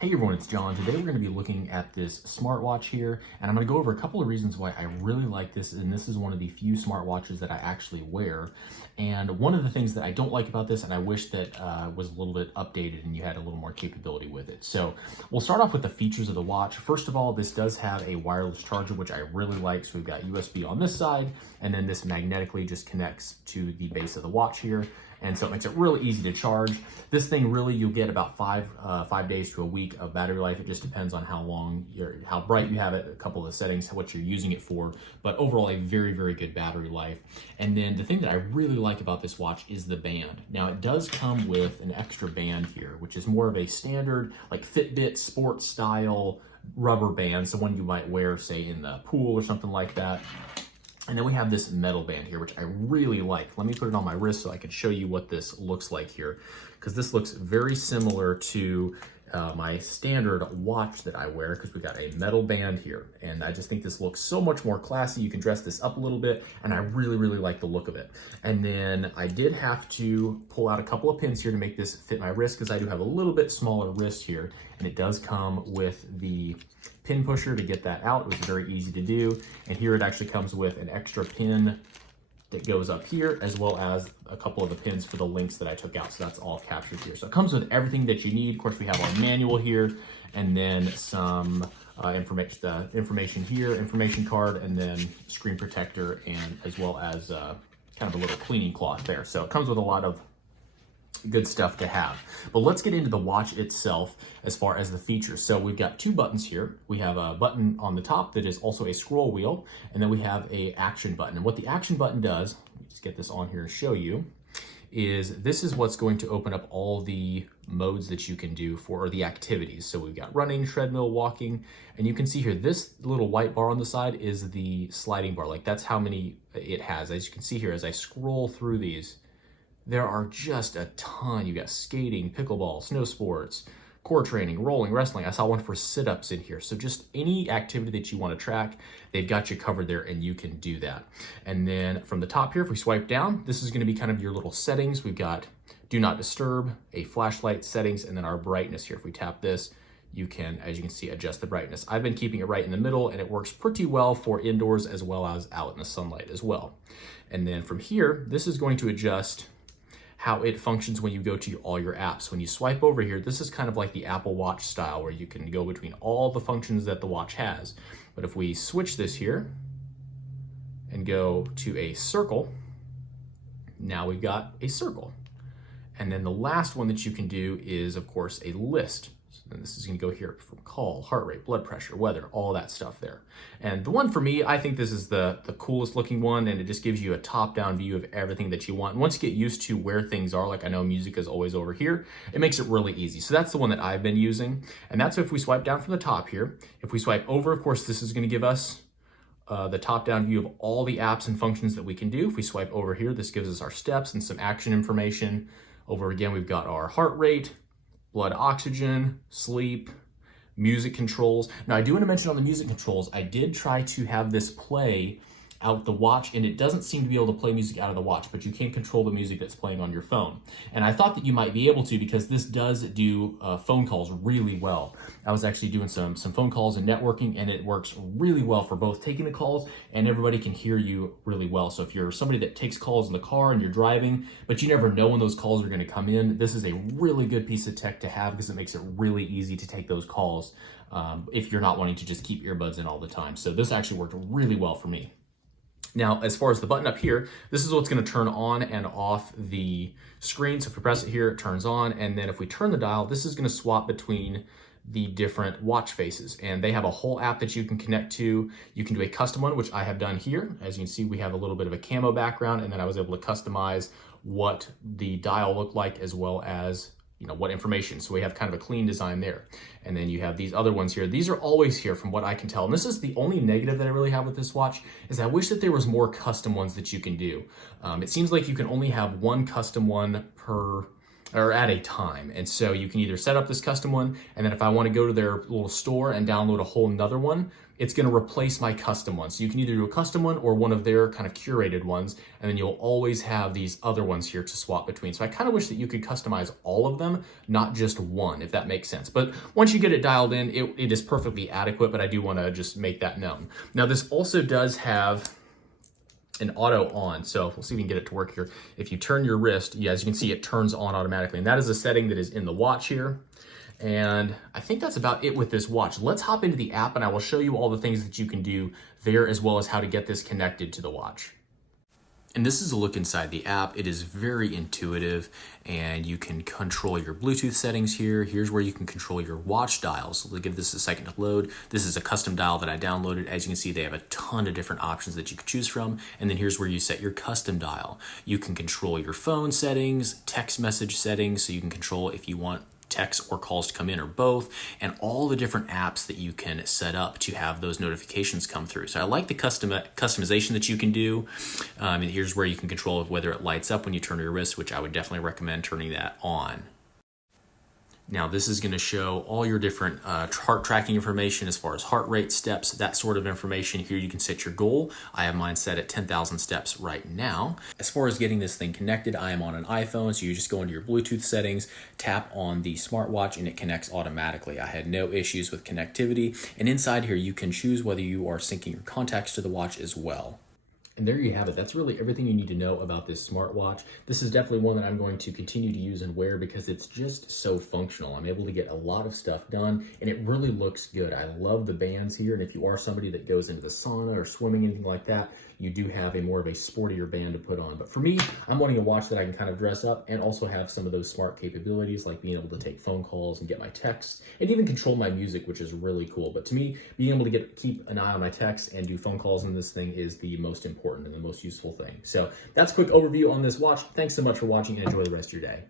Hey everyone, it's John. Today we're going to be looking at this smartwatch here, and I'm going to go over a couple of reasons why I really like this, and this is one of the few smartwatches that I actually wear. And one of the things that I don't like about this, and I wish that was a little bit updated and you had a little more capability with it. So we'll start off with the features of the watch. First of all, this does have a wireless charger, which I really like. So we've got USB on this side, and then this magnetically just connects to the base of the watch here. And so it makes it really easy to charge. This thing really, you'll get about 5 days to a week of battery life. It just depends on how bright you have it, a couple of the settings, what you're using it for, but overall a very, very good battery life. And then the thing that I really like about this watch is the band. Now it does come with an extra band here, which is more of a standard like Fitbit sports style rubber band. So one you might wear, say in the pool or something like that. And then we have this metal band here, which I really like. Let me put it on my wrist so I can show you what this looks like here, because this looks very similar to my standard watch that I wear, because we got a metal band here. And I just think this looks so much more classy. You can dress this up a little bit, and I really, really like the look of it. And then I did have to pull out a couple of pins here to make this fit my wrist, because I do have a little bit smaller wrist here, and it does come with the pin pusher to get that out. It was very easy to do. And here it actually comes with an extra pin that goes up here, as well as a couple of the pins for the links that I took out. So that's all captured here. So it comes with everything that you need. Of course, we have our manual here, and then some information here, information card, and then screen protector, and as well as kind of a little cleaning cloth there. So it comes with a lot of good stuff to have. But let's get into the watch itself as far as the features. So we've got two buttons here. We have a button on the top that is also a scroll wheel, and then we have a action button. And what the action button does, let me just get this on here and show you, is this is what's going to open up all the modes that you can do for the activities. So we've got running, treadmill, walking, and you can see here, this little white bar on the side is the sliding bar. Like that's how many it has. As you can see here, as I scroll through these, there are just a ton. You got skating, pickleball, snow sports, core training, rolling, wrestling. I saw one for sit-ups in here. So just any activity that you want to track, they've got you covered there, and you can do that. And then from the top here, if we swipe down, this is going to be kind of your little settings. We've got do not disturb, a flashlight settings, and then our brightness here. If we tap this, you can, as you can see, adjust the brightness. I've been keeping it right in the middle, and it works pretty well for indoors as well as out in the sunlight as well. And then from here, this is going to adjust how it functions when you go to all your apps. When you swipe over here, this is kind of like the Apple Watch style, where you can go between all the functions that the watch has. But if we switch this here and go to a circle, now we've got a circle. And then the last one that you can do is, of course, a list. And this is going to go here from call, heart rate, blood pressure, weather, all that stuff there. And the one for me, I think this is the coolest looking one, and it just gives you a top-down view of everything that you want. And once you get used to where things are, like I know music is always over here, it makes it really easy. So that's the one that I've been using. And that's if we swipe down from the top here. If we swipe over, of course, this is going to give us the top-down view of all the apps and functions that we can do. If we swipe over here, this gives us our steps and some action information. Over again, we've got our heart rate, blood oxygen, sleep, music controls. Now I do want to mention on the music controls, I did try to have this play out the watch, and it doesn't seem to be able to play music out of the watch, but you can control the music that's playing on your phone. And I thought that you might be able to, because this does do phone calls really well. I was actually doing some phone calls and networking, and it works really well for both taking the calls, and everybody can hear you really well. So if you're somebody that takes calls in the car and you're driving, but you never know when those calls are going to come in, this is a really good piece of tech to have, because it makes it really easy to take those calls if you're not wanting to just keep earbuds in all the time. So this actually worked really well for me. Now, as far as the button up here, this is what's going to turn on and off the screen. So if we press it here, it turns on. And then if we turn the dial, this is going to swap between the different watch faces. And they have a whole app that you can connect to. You can do a custom one, which I have done here. As you can see, we have a little bit of a camo background, and then I was able to customize what the dial looked like, as well as what information. So we have kind of a clean design there. And then you have these other ones here. These are always here from what I can tell. And this is the only negative that I really have with this watch, is I wish that there was more custom ones that you can do. It seems like you can only have one custom one per or at a time. And so you can either set up this custom one, and then if I want to go to their little store and download a whole nother one, it's going to replace my custom one. So you can either do a custom one or one of their kind of curated ones, and then you'll always have these other ones here to swap between. So I kind of wish that you could customize all of them, not just one, if that makes sense. But once you get it dialed in, it is perfectly adequate, but I do want to just make that known. Now this also does have an auto on. So we'll see if we can get it to work here. If you turn your wrist, yeah, as you can see, it turns on automatically. And that is a setting that is in the watch here. And I think that's about it with this watch. Let's hop into the app and I will show you all the things that you can do there, as well as how to get this connected to the watch. And this is a look inside the app. It is very intuitive, and you can control your Bluetooth settings here. Here's where you can control your watch dials. We'll give this a second to load. This is a custom dial that I downloaded. As you can see, they have a ton of different options that you can choose from. And then here's where you set your custom dial. You can control your phone settings, text message settings, so you can control if you want texts or calls to come in, or both, and all the different apps that you can set up to have those notifications come through. So I like the customization that you can do. And here's where you can control whether it lights up when you turn your wrist, which I would definitely recommend turning that on. Now this is going to show all your different heart tracking information as far as heart rate, steps, that sort of information. Here you can set your goal. I have mine set at 10,000 steps right now. As far as getting this thing connected, I am on an iPhone, so you just go into your Bluetooth settings, tap on the smartwatch, and it connects automatically. I had no issues with connectivity. And inside here, you can choose whether you are syncing your contacts to the watch as well. And there you have it. That's really everything you need to know about this smartwatch. This is definitely one that I'm going to continue to use and wear because it's just so functional. I'm able to get a lot of stuff done, and it really looks good. I love the bands here, and if you are somebody that goes into the sauna or swimming, anything like that, you do have a more of a sportier band to put on. But for me, I'm wanting a watch that I can kind of dress up and also have some of those smart capabilities, like being able to take phone calls and get my texts and even control my music, which is really cool. But to me, being able to keep an eye on my texts and do phone calls in this thing is the most important and the most useful thing. So that's a quick overview on this watch. Thanks so much for watching, and enjoy the rest of your day.